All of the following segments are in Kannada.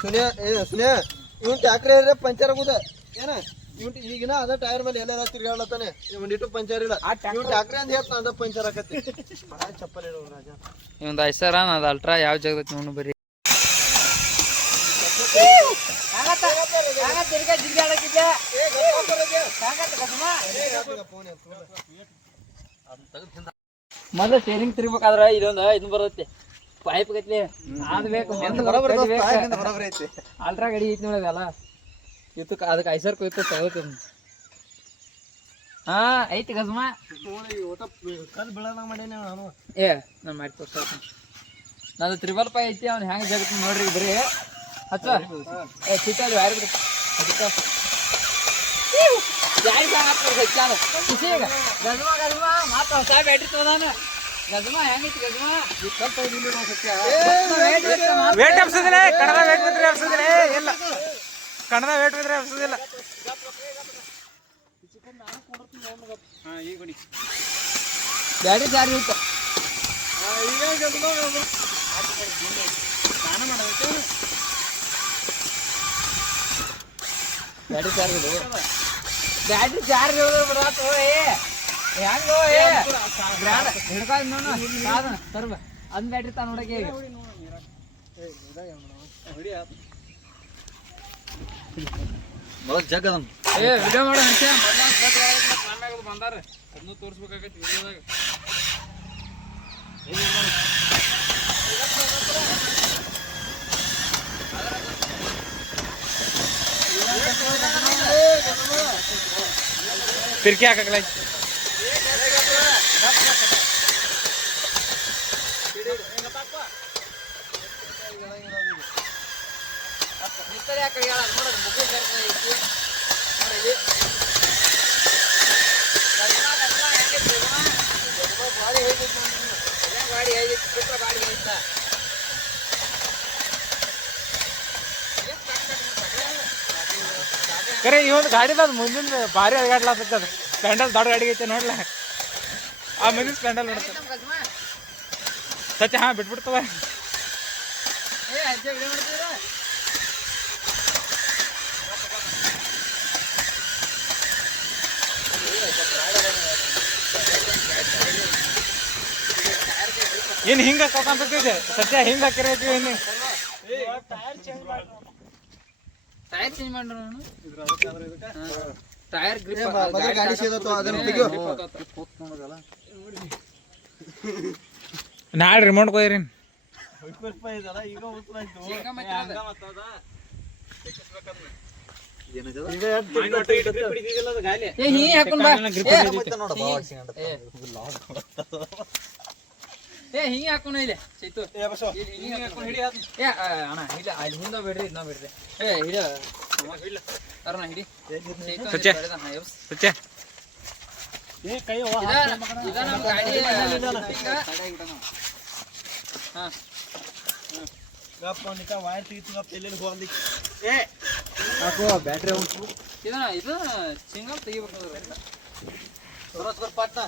ಸುನಿಯ ಇವ್ ಟ್ಯಾಕ್ರಿ ಪಂಚರ್ ಆಗುದ ಏನ ಇವ್ ಈಗಿನ ಅದ ಟೈರ್ ಮೇಲೆ ಎಲ್ಲ ತಿರ್ಗಾಡ್ಲತ್ತಾನೆ ಒಂದಿಟ್ಟು ಪಂಚರ್ ಇಲ್ಲ ಇವ್ ಟ್ಯಾಕ್ರಿ ಅಂತ ಹೇಳ್ತಾ ಅದ ಪಂಚರ್ ಆಕತಿ ಚಪ್ಪಲ್ ಇರೋ ರಾಜ ಇವಂದು ಐಸರ ಅದು ಅಲ್ಟ್ರಾ ಯಾವ ಜಾಗದೈತಿ ನೋಡು ಬರೀ ಮೊದಲು ಸ್ಟೇರಿಂಗ್ ತಿರ್ಬೇಕಾದ್ರ ಇದೊಂದು ಇದನ್ ಬರುತ್ತೆ ಪೈಪ್ ಗತ್ಲಿ ಅದ್ ಬೇಕು ಅಲ್ಟ್ರಾ ಗಾಡಿ ಐತಿ ನೋಡದಲ್ಲ ಇತ್ತು ಅದಕ್ಕೆ ಐಸರ್ ಕೊಯ್ತು ತಗೋತ ಹಾ ಐತಿ ಗಜಮ ಕಲ್ ಬೀಳದಂಗ ಮಾಡೇನಿ ನಾನು ಏ ನಾನು ಮಾಡಿ ತೋರ್ಸ ನಂದು ತ್ರಿಬಲ್ ಪೈ ಐತಿ ಅವ್ನು ಹೆಂಗ್ ಜಗತ್ ನೋಡ್ರಿ ಬರೀ ಹಚ್ಚ ಏ ಸಿಕ್ಕಲ್ಲಿ ಯಾರು ಬಿಡು ಗಜಮ ಮಾತ್ರ ಹೊಸ ಬ್ಯಾಟ್ರಿ ತಗೋದಾನ ಗಜಮ ಹೆಂಗೈತಿ ಗಜಮ ವೇಟ್ ಎಬ್ಸೋದಿಲ್ಲ ಕಣದ ವೇಟ್ ಬಿದ್ರೆ ಎಬ್ಸೋದಿಲ್ಲ ಇಲ್ಲ ಕಣದ ವೇಟ್ ಬಿದ್ರೆ ಎಬ್ಸೋದಿಲ್ಲ ಬ್ಯಾಟ್ರಿ ಚಾರ್ಜ್ ಇತ್ತು ಬ್ಯಾಟ್ರಿ ಚಾರ್ಜ್ ಇದು ಬ್ಯಾಟ್ರಿ ಚಾರ್ಜ್ ಬರತ್ತ ಹೆಂಗೋ ಬ್ರ್ಯಾಂಡ್ ಹಿಡ್ಕೊಂಡ್ ನೋಡು ಸಾಧನ ತರ್ಬ ಅದ್ ಬ್ಯಾಟ್ರಿ ತಾ ನೋಡಕ್ಕೆ ಈಗ ಜಗದಂ ಏ ವಿಡಿಯೋ ಮಾಡೋ ಮನುಷ್ಯ ಬಂದಾರ ಅದನ್ನು ತೋರಿಸ್ಬೇಕಾಗೈತಿ ವಿಡಿಯೋದಾಗ ಫಿರ್ಕಿ ಹಾಕಲ್ಲ ಕರೆ ಈ ಒಂದು ಗಾಡಿದ ಮುಂದಿನ ಭಾರಿ ಅಳಗಾಡ್ಲಾತದ ಸ್ಪ್ಯಾಂಡಲ್ ದೊಡ್ಡ ಗಾಡಿ ಐತೆ ನೋಡ್ಲ ಆ ಮುಂದಿನ ಸ್ಪ್ಯಾಂಡಲ್ ನೋಡ್ತ ಸತ್ಯ ಹಾ ಬಿಟ್ಬಿಡ್ತವ ಏನ್ ಹಿಂಗ ಹಾಕೋಕಂತಿದೆ ಸತ್ಯ ಹಿಂಗ ಹಾಕಿರೈತಿ ಏನು ಟೈರ್ ಚೇಂಜ್ ಮಾಡ್ರು ಟೈರ್ ಗ್ರಿಪ್ ಗಾಡಿ ಸೇದತ್ತು ಅದನ್ನ ತೆಗಿಯೋ ನಾಳೆ ರಿಮೋಟ್ ಕೊಯ್ರಿ ಏ ಹಿಂಗೆ ಹಾಕೋಣ ಇಲ್ಲ ಚೈತು ಏ ಅಣ್ಣ ಇಲ್ಲ ಅಲ್ಲಿ ಹಿಂದ ಬಿಡ್ರಿ ಇದನ್ನ ಬಿಡ್ರಿ ಏ ಹಿಡ ಅರುಣ ಹಿಡಿ ಸಚ್ಚೆ ಸಚ್ಚೆ ಇದ ನಮ್ಮ ಗಾಡಿ ಹಾ ವೈರ್ ತೆಗಿತು ಬ್ಯಾಟ್ರಿ ಇದು ಸಿಂಗಲ್ ತೆಗಿಬೇಕು ಪಟ್ನ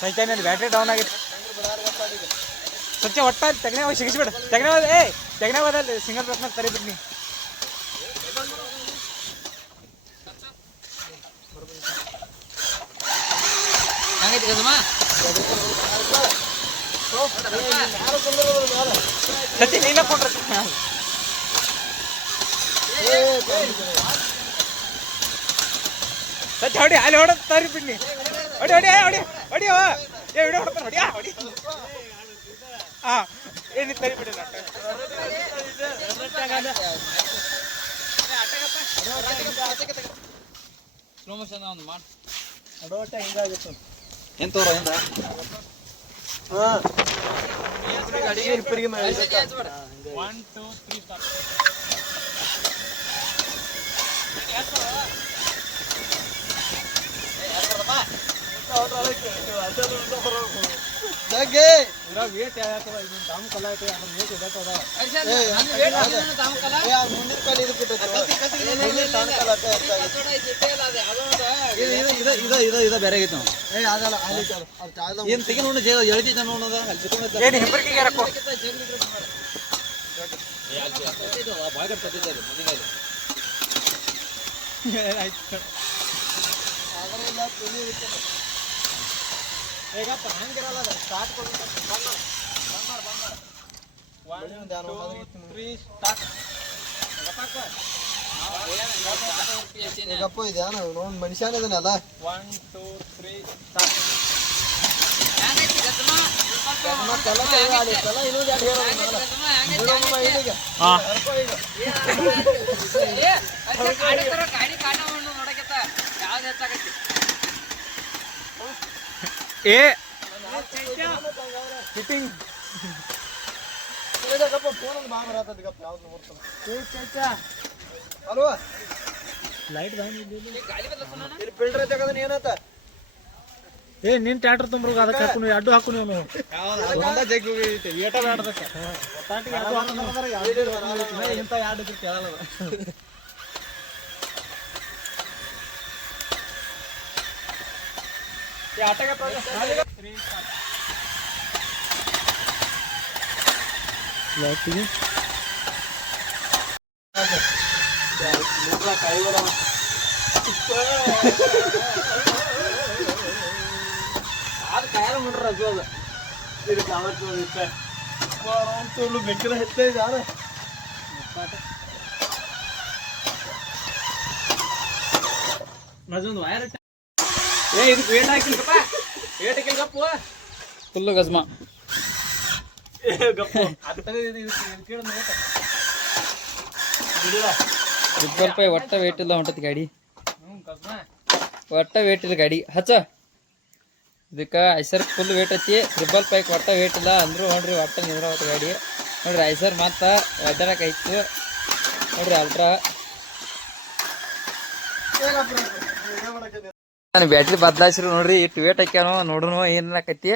ಸೈತಾನ ಬ್ಯಾಟ್ರಿ ಡೌನ್ ಆಗಿತ್ತು ಸಚ್ಚೆ ಒಟ್ಟ ತೆಗನೆ ಸಿಗಿಸ್ಬಿಡ ತೆಗನೆ ಏ ತೆಗನೆ ಹೋದಲ್ಲಿ ಸಿಂಗಲ್ ಬ್ರೇಕ್ ಮೇಲೆ ತರಿಬಿಡ್ನಿ ಹಂಗೈತಿ ಗಜಮ ಸಚ್ಚೆ ನೀನ ಕೊಂಡ್ರ ಸಚ್ಚೆ ಹೊಡಿ ಅಲ್ಲಿ ಹೊಡ ತರಿಬಿಡ್ನಿ ಹೊಡಿ ಹೊಡಿ ಹೊಡಿ ಹೊಡಿಯೋ ಏ ವಿಡಿಯೋ ಹೊಡ್ತಾನೆ ಹೊಡಿಯಾ ಹೊಡಿ ಹಾ ಏನಿ ತರಿಬಿಡಿ ಸ್ಲೋ ಮೋಷನ್ ಒಂದು ಮಾಡಿ ಅಡೋಟ ಹಿಂಗಾಗುತ್ತೆ ಏನ್ ತೋರ ಹಿಂದ ಹಾ ಗಾಡಿ ರಿಪೇರಿಗೆ ಮಾಡಿ 1 2 3 ಸ್ಟಾರ್ಟ್ ಜಗ್ಗಿ ವೇಟ್ ಯಾಕದ ಇದು ದಾಮ್ ಕಲ ಐತೆ ಅದ್ರ ವೇಟ್ ಇದಾತದ ಮುಂದಿನ ಕಾಲ ಇದು ಇದ ಬೇರೆ ಆಗೈತೆ ನಾವು ಅದಲ್ಲ ಅಲ್ಲಿ ಏನ್ ತೆಗಿ ನೋಡ ಎಳ್ದಿದ್ದ ನೋಡೋದ ಅಲ್ಲಿ ಚಿಕ್ಕ ಏನು ಹೆಬ್ಬರಿಕೆಗೆ ಯಾರಕ್ಕೋ ಬಾಯ್ ಕಟ್ ಕಟ್ಟಿದ್ದಾರೆ ಮುಂದಿನ ಹೇಗಪ್ಪ ಹಂಗಿರಲ್ಲ ಅದು ಸ್ಟಾರ್ಟ್ ಕೊಡಿ ಬಂದ 1 2 3 ಸ್ಟಾರ್ಟ್ ಗಪ್ಪ ಇದೆ ನೋಡ್ ಮನುಷ್ಯನೇ ಇದನ್ನಲ್ಲ 1 2 3 ಸ್ಟಾರ್ಟ್ ಏ ಫಿಟ್ಟಿಂಗ್ ಅಲ್ವಾ ಲೈಟ್ ಫಿಲ್ಟರ್ ತೆಗದ ಏನತ್ತ ಏ ನಿನ್ ಟ್ಯಾಕ್ಟರ್ ತುಂಬ್ರು ಅದಕ್ಕೆ ಹಾಕು ಅಡ್ಡು ಹಾಕು ನೀನು ಜಗ್ಗಿ ಹೋಗೈತೆ ಏಟ ಬೇಡದಕ್ಕೆ ಇಂಥ ಎರಡು ಇದ್ರೆ ಕೇಳಲ್ಲ ಆಟಕ್ಕೆ ಅದು ಕಾಯಲ್ಲ ಮಾಡ್ರ ಅದು ಅದು ಬೆಕ್ಕಿನ ಹೆಚ್ಚ ಇದೆ ಮಜೊಂದು ವೈರ್ ಏ ಇದು ವೇಟ್ ಹಾಕಿಲ್ಕಪ್ಪ ವೇಟ್ ಹಾಕಿಲ್ಕಪ್ಪ ಫುಲ್ಲು ಗಜ್ಮ ರೂಪಾಯಿ ಒಟ್ಟ ವೇಟ್ ಇಲ್ಲ ಹೊಂಟತಿ ಗಾಡಿ ಒಟ್ಟ ವೇಟ್ ಇಲ್ಲ ಗಾಡಿ ಹಚ್ಚ ಇದಕ್ಕೆ ಐಸರ್ ಫುಲ್ ವೇಟ್ ಐತಿ ಟ್ರಿಬಲ್ ಪೈಕ್ ಒಟ್ಟ ವೇಟ್ ಇಲ್ಲ ಅಂದ್ರು ನೋಡ್ರಿ ಒಟ್ಟ ನಿಂದ್ರಾವತ್ತು ಗಾಡಿ ನೋಡ್ರಿ ಐಸರ್ ಮತ್ತು ಒಡ್ಡರಕ್ಕೆ ಐತು ನೋಡ್ರಿ ಅಲ್ಟ್ರಾ ನಾನು ಬ್ಯಾಟ್ರಿ ಬದಲಾಯಿಸ್ರು ನೋಡ್ರಿ ಇಟ್ಟು ವೇಟ್ ಹಾಕ್ಯಾನೋ ನೋಡ್ರು ಏನಾಕೈತಿ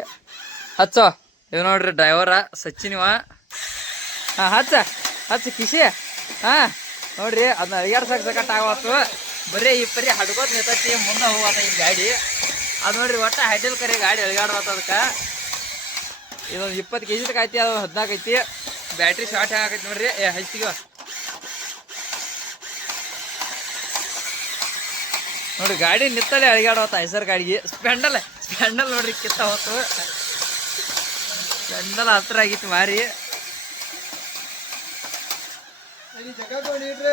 ಹಚ್ಚ ಇವ್ ನೋಡ್ರಿ ಡ್ರೈವರ ಸಚಿನ್ವ ಹಾಂ ಹಚ್ಚ ಕಿಶಿ ಹಾಂ ನೋಡ್ರಿ ಅದನ್ನ ಅಡಿಗಾಡ್ಸಕ್ಕೆ ಸಕಟ್ ಆಗವತ್ತು ಬರೀ ಹಡ್ಕೋತ ನಿಂತೈತಿ ಮುಂದೆ ಹೋಗತ್ತ ಈ ಗಾಡಿ ಅದು ನೋಡ್ರಿ ಒಟ್ಟು ಹೈಟೆಲ್ ಕರೆ ಗಾಡಿ ಅಳಿಗಾಡ್ವತ್ತ ಅದಕ್ಕೆ ಇದೊಂದು 20 kg ತಕ ಐತಿ ಅದು 14 ಐತಿ ಬ್ಯಾಟ್ರಿ ಶಾರ್ಟ್ ಆಗೈತಿ ನೋಡ್ರಿ ಹಚ್ಚಿಗೆ ನೋಡ್ರಿ ಗಾಡಿ ನಿತ್ತಲೆ ಅಳಿಗಾಡ್ವತ್ತ ಐಸರ್ ಗಾಡಿಗೆ ಸ್ಪೆಂಡಲ್ ನೋಡ್ರಿ ಕಿತ್ತ ಹೊತ್ತು ಸ್ಪೆಂಡಲ್ ಹತ್ರ ಆಗಿತ್ತು ಮಾರಿ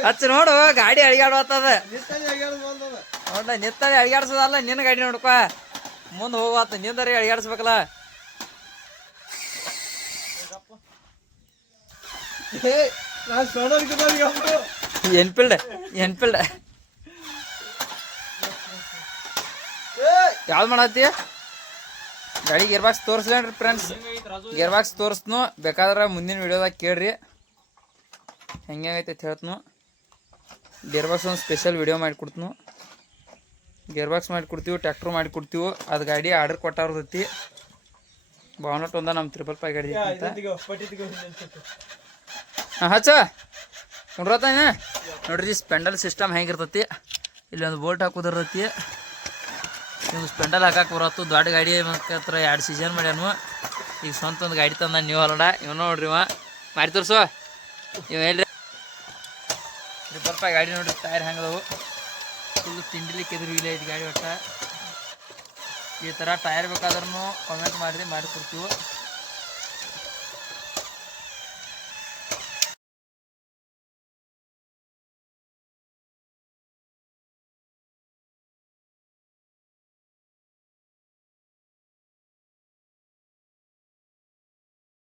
ಹಚ್ಚ ನೋಡು ಗಾಡಿ ಅಳಿಗಾಡ್ವತ್ತದ ನೋಡ ನಿತ್ತಲೆ ಅಳಿಗಾಡ್ಸೋದಲ್ಲ ನಿನ್ನ ಗಾಡಿ ನೋಡ್ಕೊ ಮುಂದೆ ಹೋಗತ್ತ ನಿಂದರಿ ಅಳಿಗಾಡ್ಸ್ಬೇಕಲ್ಲ ಎನ್ಫೀಲ್ಡ್ ಯಾವ್ದು ಮಾಡತ್ತಿ ಗಾಡಿ ಗೇರ್ ಬಾಕ್ಸ್ ತೋರಿಸ್ಲೇನ್ರಿ ಫ್ರೆಂಡ್ಸ್ ಗೇರ್ ಬಾಕ್ಸ್ ತೋರಿಸ್ನು ಬೇಕಾದ್ರೆ ಮುಂದಿನ ವಿಡಿಯೋದಾಗ ಕೇಳ್ರಿ ಹೆಂಗೈತೆ ಹೇಳ್ತನು ಗೇರ್ ಬಾಕ್ಸ್ ಒಂದು ಸ್ಪೆಷಲ್ ವಿಡಿಯೋ ಮಾಡಿಕೊಡ್ತನು ಗೇರ್ ಬಾಕ್ಸ್ ಮಾಡಿಕೊಡ್ತೀವಿ ಟ್ಯಾಕ್ಟ್ರ್ ಮಾಡಿಕೊಡ್ತೀವಿ ಅದು ಗಾಡಿ ಆರ್ಡರ್ ಕೊಟ್ಟಾರದೈತಿ ಬಾವನಟ್ ಒಂದ ನಮ್ಮ 555 ಗಾಡಿ ಹಾಂ ಹಚ್ಚ ಕುಂಡ್ರತಾನ ನೋಡ್ರಿ ಸ್ಪೆಂಡಲ್ ಸಿಸ್ಟಮ್ ಹೆಂಗಿರ್ತೈತಿ ಇಲ್ಲಿ ಒಂದು ಬೋಲ್ಟ್ ಹಾಕೋದಿರ್ತೈತಿ ನೀವು ಸ್ಪೆಂಡಲ್ ಹಾಕಕ್ಕೆ ಬರತ್ತು ದೊಡ್ಡ ಗಾಡಿ ಹತ್ರ 2 ಸೀಸನ್ ಮಾಡ್ಯಾನು ಈಗ ಸ್ವಂತ ಒಂದು ಗಾಡಿ ತಂದ ನೀವು ಅಲ್ಲಡ ಇವ್ ನೋಡ್ರಿ ಇವ ಮಾಡಿ ತೋರ್ಸು ಇವ ಹೇಳ್ರಿ 555 ಗಾಡಿ ನೋಡ್ರಿ ಟೈರ್ ಹೆಂಗದವು ಫುಲ್ ತಿಂಡಿಲಿಕ್ಕೆ ಎದುರು ಇಲ್ಲ ಐತಿ ಗಾಡಿ ಒಟ್ಟ ಈ ಥರ ಟೈರ್ ಬೇಕಾದ್ರೂ ಕಾಮೆಂಟ್ ಮಾಡಿರಿ ಮಾಡಿಕೊಡ್ತೀವಿ